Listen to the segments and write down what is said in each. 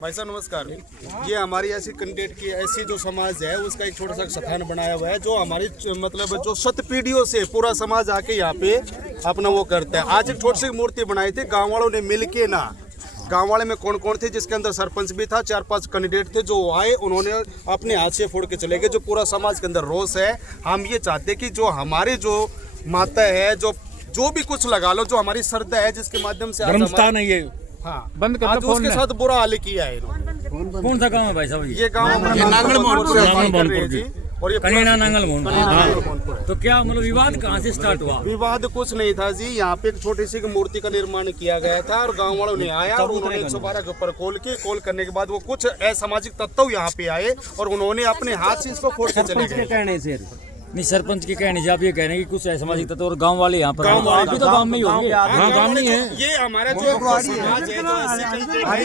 भाई साहब नमस्कार। ये हमारी ऐसी कैंडिडेट की ऐसी जो समाज है उसका एक छोटा सा स्थान बनाया हुआ है जो हमारी मतलब जो शत पीढ़ियों से पूरा समाज आके यहाँ पे अपना वो करता है। आज एक छोटी सी मूर्ति बनाई थी गांव वालों ने मिल के ना। गांव वाले में कौन कौन थे, जिसके अंदर सरपंच भी था, 4-5 कैंडिडेट थे जो आए, उन्होंने अपने हाथ से फोड़ के चले गए। जो पूरा समाज के अंदर रोष है। हम ये चाहते कि जो हमारी जो माता है, जो भी कुछ लगा लो, जो हमारी श्रद्धा है, जिसके माध्यम से धर्मस्थान है ये, हाँ बंद कर आज दो। उसके साथ बुरा हाल किया है इन्होंने। कौन सा गांव है भाई साहब? ये गांव नांगल जी और ये कनीना नांगल मोहन। तो क्या मतलब विवाद कहाँ से स्टार्ट हुआ? विवाद कुछ नहीं था जी। यहाँ पे एक छोटी सी मूर्ति का निर्माण किया गया था और गांव वालों ने आया और उन्होंने 112 के ऊपर कॉल करने के बाद वो कुछ असामाजिक तत्व यहाँ पे आए और उन्होंने अपने हाथ से इसको फोड़ के चले गए। नहीं, सरपंच के कहने से आप ये कह रहे हैं कि कुछ सामाजिक तत्व और गांव वाले यहाँ पर आप भी तो गांव में ही होंगे। हाँ, गांव में ही है। ये हमारा जो समाज है,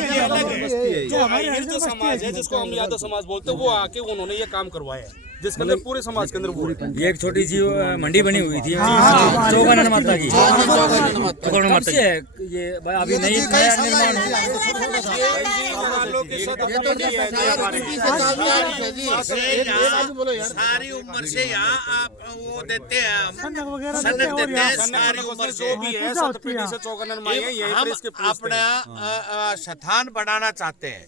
ये अलग है। जो हमारे जो समाज है, जिसको हम यादव समाज बोलते हैं, वो आके उन्होंने ये काम करवाया है, जिसके अंदर पूरे समाज के अंदर वो ये एक छोटी सी मंडी बनी हुई थी चौगानन माता की। चौगानन माता की ये अभी नहीं नया निर्माण सारी उम्र से यहाँ आप वो देते हैं, सनक देते हैं सारी उम्र जो भी है, 7 पीढ़ी से चौगानन माई है। हम अपना स्थान बनाना चाहते हैं,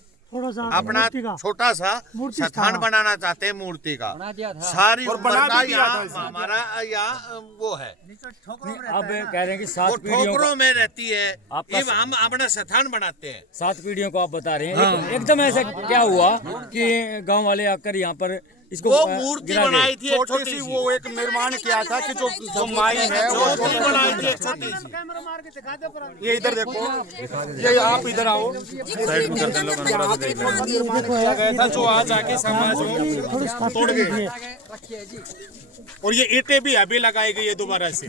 अपना छोटा सा स्थान बनाना चाहते हैं मूर्ति का। सारी उम्र का यहाँ हमारा यहाँ वो है। अब कह रहे हैं कि 7 ठोकरों में रहती है, हम अपना स्थान बनाते हैं। 7 पीढ़ियों को आप बता रहे हैं। एकदम ऐसा क्या हुआ कि गांव वाले आकर यहाँ पर इसको वो मूर्ति बनाई थी छोटी सी, वो एक निर्माण किया था कि जो माई है वो बनाई थी छोटी सी। ये इधर देखो, ये आप इधर आओ। किया गया था जो आज आके समाज में तोड़ गए और ये ईंटें भी अभी लगाई गई है दोबारा से।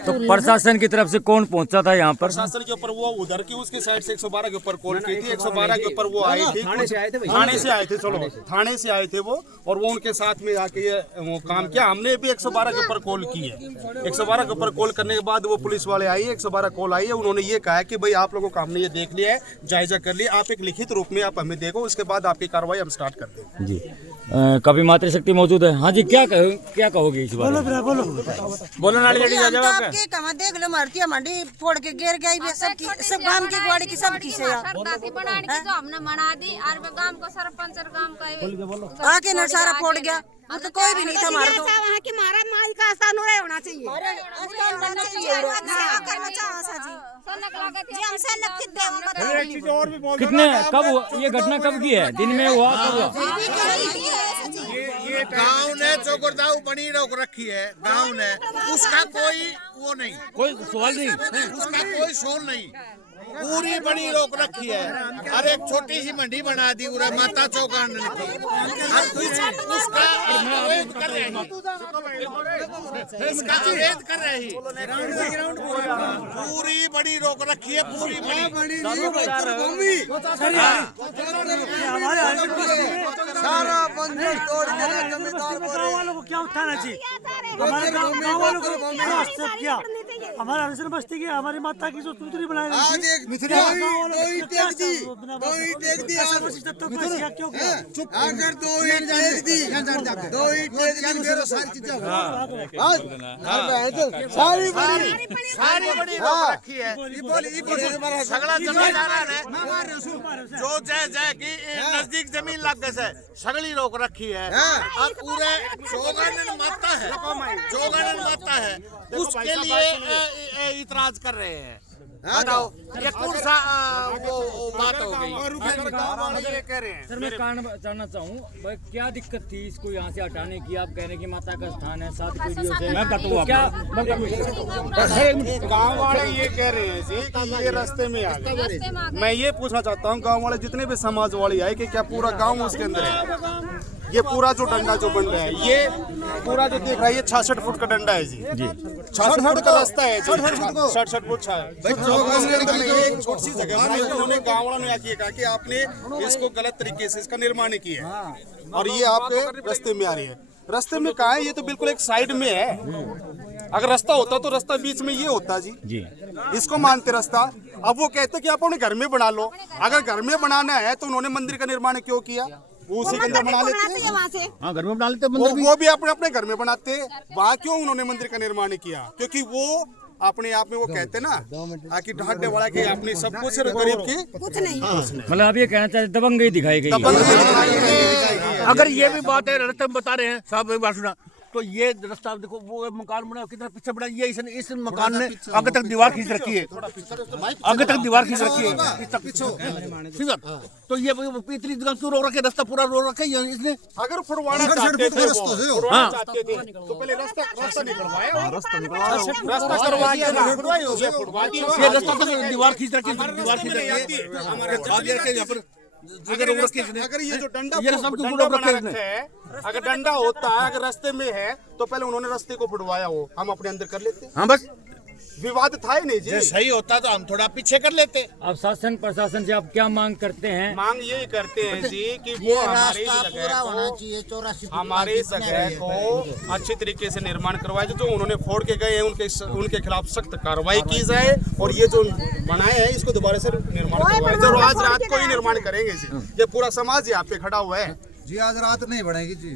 तो प्रशासन की तरफ से कौन पहुंचा था यहाँ पर? प्रशासन के ऊपर वो उधर की उसके साइड से 112 के ऊपर कॉल की थी। 112 के ऊपर वो आई थी, थाने से आए थे, चलो थाने से आए थे वो, और वो उनके साथ में आके ये वो काम किया। हमने भी 112 के ऊपर कॉल की है। 112 के ऊपर कॉल करने के बाद वो पुलिस वाले आई, 112 कॉल आई है। उन्होंने ये कहा कि भाई आप लोगों को हमने ये देख लिया है, जायजा कर लिया, आप एक लिखित रूप में आप हमें देखो, उसके बाद आपकी कार्रवाई हम स्टार्ट कर देंगे। जी कभी मातृशक्ति मौजूद है। हाँ जी, क्या कहोगे इस बारे में? बोलो नाली लेडी जा जाओ। आपके कहां देख लो, मारती मंडी फोड़ के गिर गई, सब गांव की गाड़ी की सब की से बनाने की जो हमने मना दी और गांव को सरपंच और गांव का आके न सारा फोड़ गया। वो तो कोई भी नहीं था मार दो। वहाँ की मारा माई का आसान होना चाहिए। आसान बनना चाहिए। करना चाहो सा जी हमसे नक्की दे। कितने कब ये घटना कब की है? दिन में हुआ कब हुआ? ये गांव ने चौकरदाऊ बनी रोक रखी है, गांव ने, उसका कोई वो नहीं, कोई सवाल नहीं, उसका कोई शोर नहीं, पूरी बड़ी रोक रखी है। और एक छोटी सी मंडी बना दी उरे माता चौगानन की, उसका अवैध कर रहे हैं, इसका अवैध कर रहे हैं। पूरी बड़ी रोक रखी है, पूरी बड़ी सारा बंदर तोड़ के जमींदार वालों को क्या उठाना चाहिए? हमारे गाँव वालों को क्या हमारे हरिशन बस्ती की हमारी माता की जो तुतरी बनाई गई सारी बड़ी रोक रखी है। सगला जमींदार है जो जय की नजदीक जमीन लग गए, सगली रोक रखी है। अब पूरे चौगानन माता है, उसके लिए इतराज कर रहे हैं। बताओ ये कौन सा वो बात हो गई? ये कह रहे हैं सर, मैं कारण जानना चाहूँ, क्या दिक्कत थी इसको यहाँ से हटाने की? आप कह रहे हैं कि माता का स्थान है, 7 पीढ़ियों से। तो क्या गांव वाले ये कह रहे हैं जी कि ये रास्ते में आ गए। मैं ये पूछना चाहता हूँ, गांव वाले जितने भी समाज वाले आए कि क्या पूरा गांव उसके अंदर है? ये पूरा जो डंडा जो बन रहा है, ये पूरा जो देख रहा है, ये 66 फुट का डंडा है जी। 66 फुट का रास्ता है जी, 66 फुट एक छोटी सी जगह में उन्होंने गाँव वालों ने कहा कि आपने इसको गलत तरीके से इसका निर्माण किया है और ये आपके रास्ते में आ रही है। रास्ते में कहा है? ये तो बिल्कुल एक साइड में है। अगर रास्ता होता तो रास्ता बीच में ये होता जी। इसको मानते रास्ता। अब वो कहते कि आप अपने घर में बना लो। अगर घर में बनाना है तो उन्होंने मंदिर का निर्माण क्यों किया? वो उसी के अंदर बना लेते। हाँ, घर में बना लेते वो भी अपने अपने घर में बनाते। वहाँ क्यों उन्होंने मंदिर का निर्माण किया? क्योंकि वो अपने आप में वो कहते ना कि ढांडे वाला के अपने सब कुछ गरीब की कुछ नहीं। मतलब आप ये कहना चाहते दबंगई दिखाई गई। अगर ये भी बात है, रास्ते में बता रहे हैं साहब, एक बात सुना, तो ये रास्ता देखो, वो मकान बना कितना पीछे बना, ये इस मकान ने आगे तक दीवार खींच रखी है, आगे तक दीवार खींच रखी है। तो ये इतनी जगह क्यों रो रखे? रास्ता पूरा रो रखे इसने। अगर फुटवाड़ा चाहते थे तो पहले रास्ता निकलवाया, रास्ता करवा दिया, ये रास्ता तो दीवार खींच रखी है, दीवार खींच रखी है। अगर ये जो डंडा बना रखा है, अगर डंडा होता है, अगर रास्ते में है तो पहले उन्होंने रास्ते को फुटवाया हो, हम अपने अंदर कर लेते। हाँ, बस विवाद था ही नहीं जी। सही होता तो हम थोड़ा पीछे कर लेते। अब शासन प्रशासन से आप क्या मांग करते हैं? मांग यही करते हैं जी कि वो हमारी जगह को अच्छी तरीके से निर्माण करवाए। जो उन्होंने फोड़ के गए हैं उनके खिलाफ सख्त कार्रवाई की जाए, और ये जो बनाए हैं इसको दोबारा से निर्माण करवाए। जो आज रात को ही निर्माण करेंगे जी। ये पूरा समाज यहाँ पे खड़ा हुआ है जी। आज रात नहीं बढ़ेगी जी।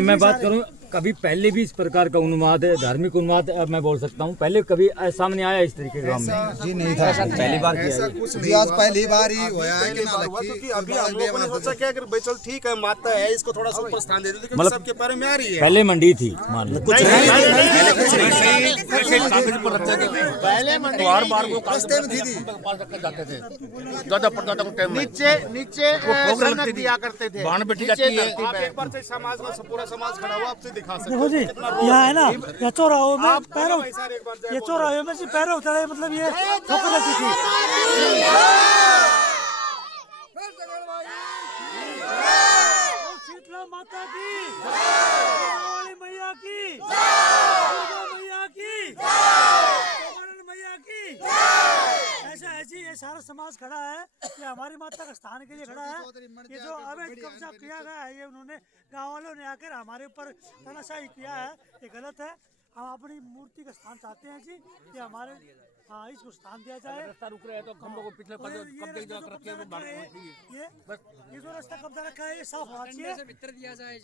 मैं बात करूं, कभी पहले भी इस प्रकार का उन्माद, धार्मिक उन्माद मैं बोल सकता हूं, पहले कभी सामने आया इस तरीके का? जी नहीं था, पहली बार ऐसा कुछ नहीं। जी आज पहली बार ही हुआ है कि क्योंकि अभी हम लोगों ने सोचा कि अगर भाई चल ठीक है, माता है, इसको थोड़ा सा ऊपर स्थान दे देते, क्योंकि सबके पैरों में आ रही है। पहले मंडी थी, मान लो कुछ पहले बार बार वो रास्ते में थी, जाते थे दादा को टाइम नीचे सनक दिया करते थे। बाण बेटी जाती है। आप एक बार से समाज में पूरा समाज खड़ा हुआ, आपसे दिखा सकते देखो जी, यहाँ है ना, ये चौराहों में पैरों, ये चौराहों में पैरों उतर है, मतलब ये ठोकर लगती थी। शीतला माता की, काली मैया की, मैया की, मैया की। ऐसा है जी, ये सारा समाज खड़ा है, ये हमारी माता का स्थान के लिए खड़ा है। ये जो अवैध कब्जा किया गया है, ये उन्होंने गाँव वालों ने आकर हमारे ऊपर तानाशाही किया है, ये गलत है। हम अपनी मूर्ति का स्थान चाहते हैं जी, ये हमारे इसको स्थान दिया जाए। रास्ता रुक रहा है तो हम लोग को पिछले ये जो रास्ता कब्जा रखा है, ये साफ होना चाहिए।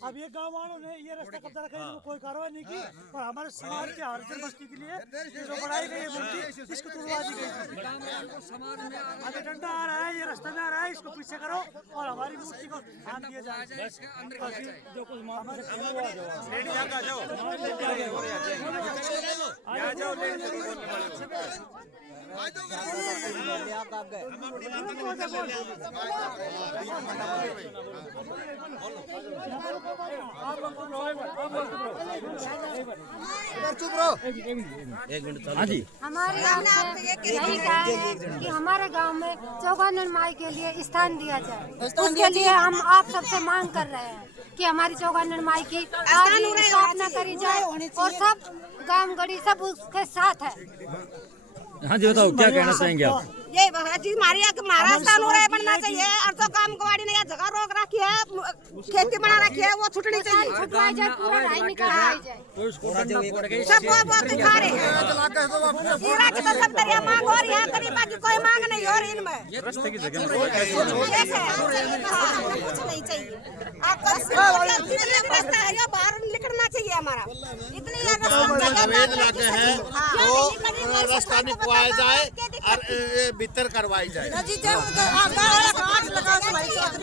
अब ये गाँव वालों ने ये रास्ता कब्जा रखा है, इनको कोई कार्रवाई नहीं की, और हमारे समाज के हरिजन बस्ती के लिए ये जो बनाई गई है मूर्ति, इसको तुड़वा दी गई। अगर डंडा आ रहा है, ये रास्ता में आ रहा है, इसको पीछे करो और हमारी मूर्ति को ध्यान दिया जाए। जो कुछ हाँ जी, हमारे गाँव में यही है कि हमारे गांव में चौगानन माई के लिए स्थान दिया जाए। उसके लिए हम आप सबसे मांग कर रहे हैं कि हमारी चौगानन माई की स्थापना करी जाए, और सब गांव गड़ी सब उसके साथ है। हाँ जी, बताओ क्या कहना चाहेंगे आप? ये जी हमारा स्थान हो रहा है, बनना चाहिए। और तो काम कवाड़ी ने जगह रोक रखी है, खेती बना रखी है, वो छुटनी चाहिए। छुटवाई जाए, पूरा राय निकाल जाए। सब वो दिखा रहे हैं, पूरा तो सब दरिया मांग हो रही है, करीब बाकी कोई मांग नहीं हो रही इनमें। रास्ते की जगह कुछ नहीं चाहिए आपको, जितने भी रास्ता है ये बाहर निकलना चाहिए हमारा। इतनी रास्ता निकलवाया जाए और भीतर करवाई जाए।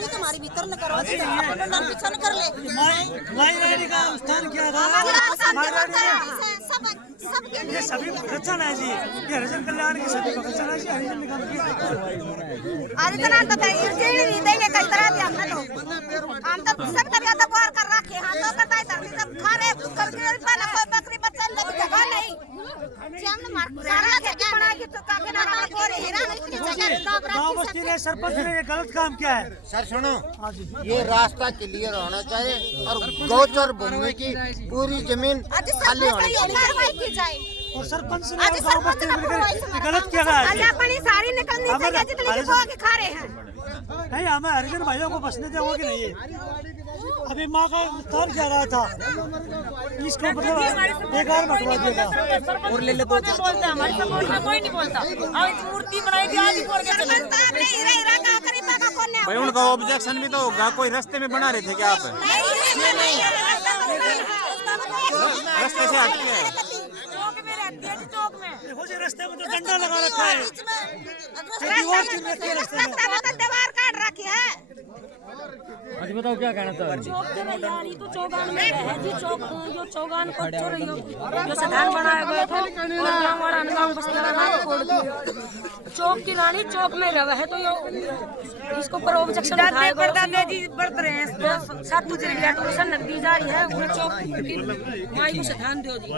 तुम्हारी भीतर न करवा कर ले। माई रानी का स्थान क्या था? ये सभी भगतचन है जी, ये हरिजन कल्याण के सभी भगतचन है जी, हरिजन निगम की। कई तरह दिया हमने तो, हम तो सब तरह तो बाहर कर रखे, हम तो पता है धरती सब खा रहे, कोई बकरी बच्चा नहीं, जगह नहीं। गाँव बस्ती ने सरपंच ने ये गलत काम किया है। सर सुनो, ये रास्ता क्लियर होना चाहिए और गोचर भूमि की पूरी जमीन खाली होनी चाहिए। और सरपंच ने गाँव बस्ती ने मिलकर गलत किया है। सारी निकलनी चाहिए जितनी खा रहे हैं। नहीं हमें हरिजन भाइयों को बसने देंगे कि नहीं है? अभी माँ का काम क्या रहा था, इसको मतलब बेकार बटवा देगा और ले ले बोलते हमारी सपोर्ट में कोई नहीं बोलता। अब मूर्ति बनाई थी आज बोल के चले भाई उनका ऑब्जेक्शन भी तो होगा, कोई रास्ते में बना रहे थे क्या आप? रास्ते से हट के चौक में रहती है, चौक में देखो जी रास्ते में तो डंडा लगा रखा है, दीवार काट रखी है। आज बताओ क्या कहना चाह रही? चौक के में यार ये तो चौगान में है जी। चौक यो चौगान को छोड़ रही हो, जो सदान बनाया गया था और गांव वाला गांव बस्तियां नाम छोड़ दिया। चौक की रानी चौक में रहा है तो यो इसको पर ऑब्जेक्शन उठाए परदादा जी बरत रहे हैं। सात तुझे टूरिस्ट नकदी जा रही है वो चौक की माई को ध्यान दो जी।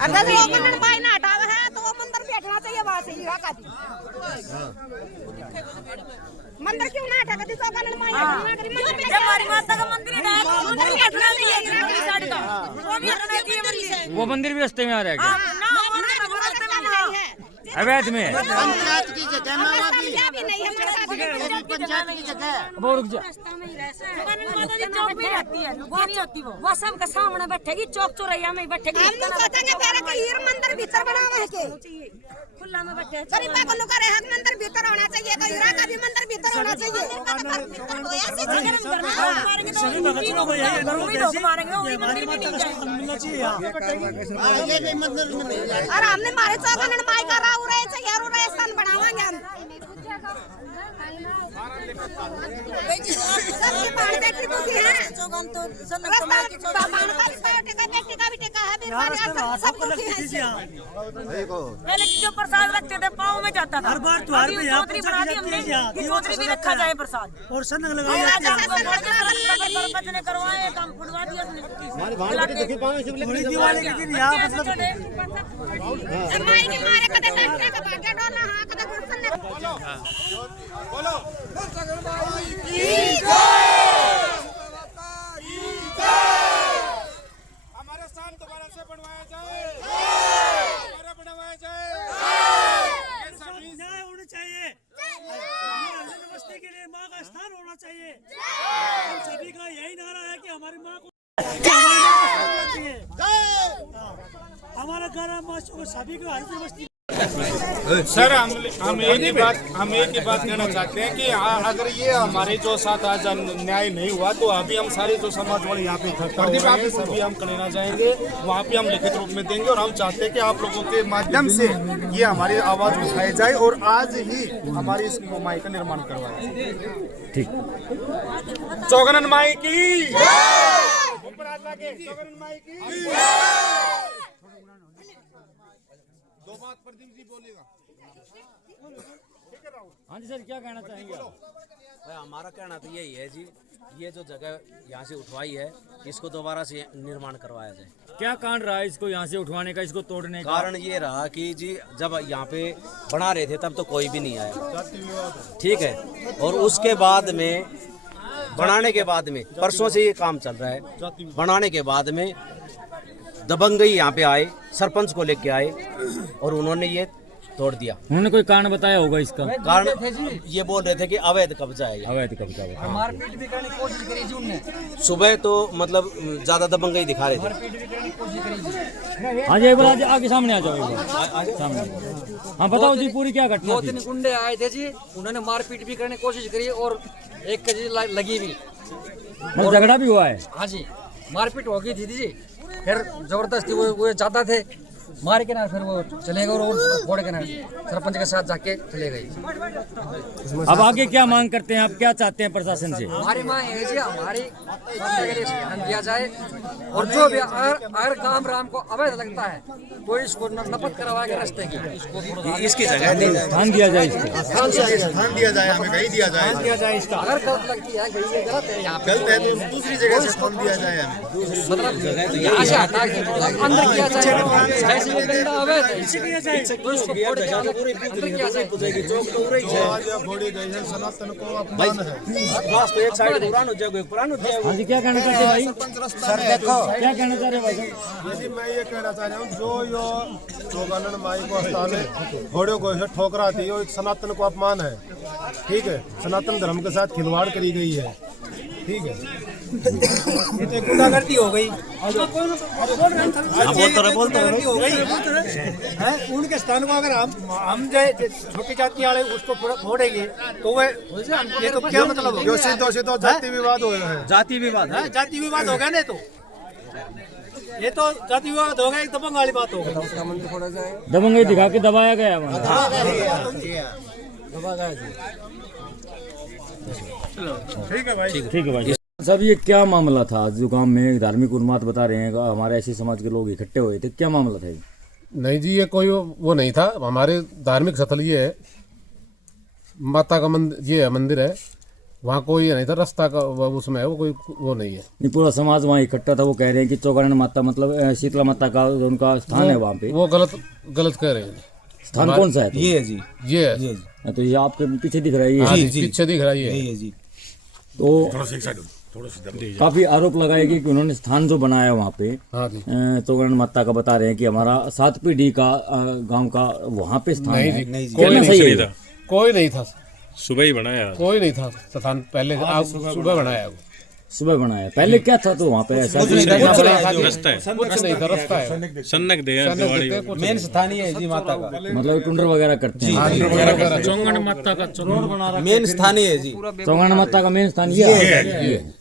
अगर वो मंदिर माई ना हटावे है तो वो मंदिर बैठना चाहिए वहां से हीरा का दी मंदिर क्यों ना हटा के चौगान माई जब हमारी माता का मंदिर है मंदिर बैठना चाहिए साइड का वो भी हटना चाहिए। वो मंदिर भी रास्ते में आ रहा है क्या? ना मंदिर रास्ते में नहीं है, अवैध में है। पंचायत की जगह में भी नहीं है पंचायत की जगह अब और रुक जा। माता जी चौक में रहती है, बहुत चौकी वो सबका सामने बैठेगी, चौक चौरैया में बैठेगी। हम लोग सोचेंगे तेरे के हीर मंदिर भीतर बनावा है के खुला में बैठे गरीबा को नुका रहे हक मंदिर भीतर होना चाहिए, तो हीरा का भी मंदिर भीतर होना चाहिए। ऐसी जगह सभी भगतों को यही करो कैसे ये हमारी माता का स्थान मिलना चाहिए यहाँ। ये भी मंदिर में नहीं है। और हमने मारे चौगान माई का राव रहे चाहिए और स्थान बनावांगे हम सबके पानी देखने को की है चौगान तो रास्ता बाण का टिका भी टिका है बीमारी सब कुछ है। पहले की जो प्रसाद रखते थे पाँव में जाता था, हर बार त्योहार में यहाँ चौधरी बना दी हमने कि चौधरी भी रखा जाए प्रसाद। और संग और लगाई आज जाती हमको सरपंच ने करवाए काम फुटवा दिया होली दिवाली के दिन यहाँ मतलब माई के मारे कदे टंटे का भाग्य डोला हां कदे गुरसन ने बोलो हमारा स्थान दोबारा से बनवाया जाए, दोबारा बनवाया जाए, न्याय होना चाहिए, बस्ती के लिए माँ का स्थान होना चाहिए। हम सभी का यही नारा है कि हमारी माँ को हमारा घर को सभी को हर बस्ती। सर हम एक ही बात कहना चाहते हैं कि अगर ये हमारे जो साथ आज न्याय नहीं हुआ तो अभी हम सारे जो समाज वाले यहाँ पे इकट्ठा हुए हैं सभी हम कलेना जाएंगे, वहाँ पे हम लिखित रूप में देंगे और हम चाहते हैं कि आप लोगों के माध्यम से ये हमारी आवाज उठाई जाए और आज ही हमारी इस माई का निर्माण करवाया जाए। ठीक, चौगानन माई की चौगानन माई की दो बात प्रदीप जी बोलेगा। हाँ जी सर क्या कहना चाहेंगे आप? भाई हमारा कहना तो यही है जी, ये जो जगह यहाँ से उठवाई है इसको दोबारा से निर्माण करवाया जाए। क्या कारण रहा है इसको यहाँ से उठवाने का, इसको तोड़ने का? कारण ये रहा कि जी जब यहाँ पे बना रहे थे तब तो कोई भी नहीं आया, ठीक है, और उसके बाद में बनाने के बाद में परसों से ये काम चल रहा है, बनाने के बाद में दबंगई यहाँ पे आए, सरपंच को लेके आए और उन्होंने ये तोड़ दिया। उन्होंने कोई कारण बताया होगा इसका? कारण ये बोल रहे थे कि अवैध कब्जा है, अवैध कब्जा। मारपीट भी करने की कोशिश करी जी उनने सुबह तो मतलब ज्यादा दबंगई दिखा रहे थे। हाँ जी एक बार आगे सामने आ जाओ, एक बार सामने। हाँ बताओ जी पूरी क्या घटना थी? 2-3 गुंडे आए थे जी, उन्होंने मारपीट भी करने की कोशिश करी और एक जी लगी भी, मतलब झगड़ा भी हुआ है? हाँ जी मारपीट हो गई थी जी, फिर जबरदस्ती वो जाता थे मार के ना, फिर वो चले गए और फोड़ के ना सरपंच के साथ जाके चले गए। अब आगे क्या मांग करते हैं आप, क्या चाहते हैं प्रशासन से? हमारी मांग है जी हमारी के लिए ध्यान दिया जाए और जो भी अगर काम राम को अवैध लगता है तो इसको नपत करवा के रास्ते की इसकी जगह ध्यान दिया जाए, ध्यान दिया जाए, हमें कहीं दिया जाए इसका। अगर गलत लगती है गलत है, यहाँ गलत है तो दूसरी जगह से फोन दिया जाए हमें, मतलब यहाँ से हटा के अंदर किया जाए। इसी के जैसे तो इसको फोड़ के अंदर क्या है चौक तो उरे ही है सनातन को भाई बस तो एक साइड पुराना हो जाएगा, एक पुराना हो जाएगा। हाँ जी, क्या कहना चाहते हैं भाई? सर देखो क्या कहना चाह रहे हैं भाई? जी मैं ये कहना चाह रहा हूँ जो यो चौगानन माई को स्थान है घोड़ों को ऐसे ठोकरा थी ये सनातन को अपमान है, ठीक है। सनातन धर्म के साथ खिलवाड़ करी गई है, ठीक है। ये तो गुंडागर्दी हो गई। बोलते हैं उनके स्थान को अगर हम जाए छोटी जाति वाले उसको फोड़ेंगे तो वे ये तो क्या मतलब जो सीधो जाति विवाद हो गया है। जाति विवाद है, जाति विवाद हो गया ना, तो ये तो जाति विवाद हो गया, एक दबंग वाली बात हो गई। दबंगई दिखा के दबाया गया वहाँ। ठीक है भाई, ठीक है भाई साहब, ये क्या मामला था जो गांव में धार्मिक उन्माद बता रहे हैं हमारे ऐसे समाज के लोग इकट्ठे हुए थे, क्या मामला था ये? नहीं जी ये कोई वो नहीं था। हमारे धार्मिक स्थल ये है, माता का मंदिर, ये है मंदिर है, वहाँ कोई नहीं था, रास्ता का उसमें है, वो कोई वो नहीं है। नहीं, पूरा समाज वहाँ इकट्ठा था। वो कह रहे हैं कि चौगानन माता मतलब शीतला माता का उनका स्थान है वहाँ पे। वो गलत कह रहे हैं। स्थान कौन सा है? ये है जी, ये है तो ये आपके पीछे दिख रहा है ये? हाँ जी, पीछे दिख रहा है ये है जी। तो काफी आरोप लगाए कि उन्होंने स्थान जो बनाया वहाँ पे चौगानन माता का बता रहे हैं कि हमारा 7 पीढ़ी का गांव का वहाँ पे स्थान है। कोई नहीं था, सुबह ही बनाया, कोई नहीं था स्थान पहले, आप सुबह बनाया, सुबह बनाया। पहले क्या था तो वहाँ पे ऐसा कुछ नहीं था, रास्ता है, रास्ता है। सन्नक दे मेन स्थानीय है जी माता का, मतलब टुंडर वगैरह करते हैं। चौगानन माता का मेन स्थानीय है जी, चौगानन माता का मेन स्थान ये है।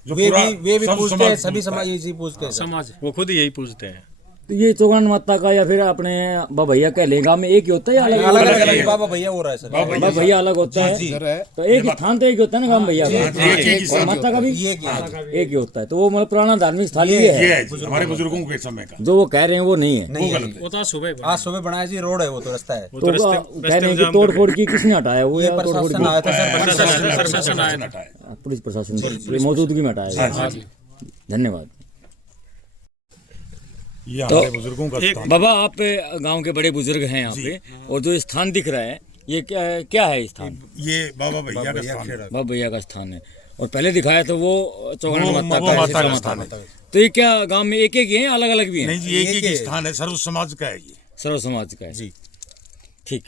वे भी पूछते हैं, सभी समाज यही पूछते हैं, समाज वो खुद यही पूछते हैं। तो ये चौगानन माता का या फिर अपने बाबा भैया कह लें गाँव में एक ही होता है या अलग अलग? बाबा भैया हो रहा है सर, बाबा भैया अलग होता है, तो एक स्थान तो एक होता है ना गाँव भैया का, और माता का भी एक ही होता है। तो वो मतलब पुराना धार्मिक स्थल ही है हमारे बुजुर्गों के समय का, जो वो कह रहे हैं वो नहीं है। वो तो सुबह आज सुबह बनाया जी, रोड है वो तो रास्ता है। तो कह रहे हैं कि तोड़ फोड़ की किसने हटाया? वो या प्रशासन आया था सर, प्रशासन आया था, पुलिस प्रशासन की मौजूदगी में हटाया। धन्यवाद। ये तो हमारे बुजुर्गों का बाबा आप गांव के बड़े बुजुर्ग हैं यहाँ पे, और जो स्थान दिख रहा है ये क्या है स्थान? ये बाबा भैया का स्थान है। बाबा भैया का स्थान है, और पहले दिखाया तो वो चौगानन माता का स्थान है। तो ये क्या गांव में एक एक ही है, अलग अलग भी है? नहीं जी, एक ही स्थान है, सर्व समाज का है ये, सर्व समाज का है जी। ठीक।